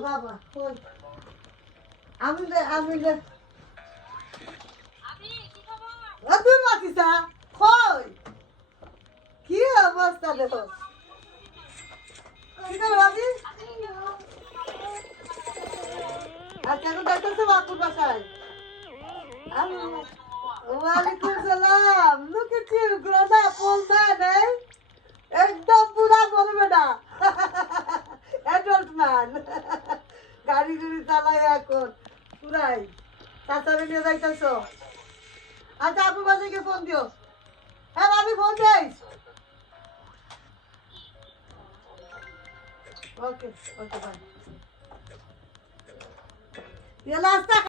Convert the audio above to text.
বাবা আমি তুই মাতিসা কই কি অবস্থা দেখো কি খবর আমি আচ্ছা এখন যাইতেছে বাপুর বাসায় ওয়ালাইকুম সালাম look at you grown up old man eh একদম পুরা বড় বেটা অ্যাডাল্ট ম্যান গাড়ি গুড়ি চালাই এখন পুরাই চাচারে নিয়ে যাইতেছো আচ্ছা আপু বাসাকে ফোন দিও হ্যাঁ ভাবি phone this okay okay bye ये लास्ट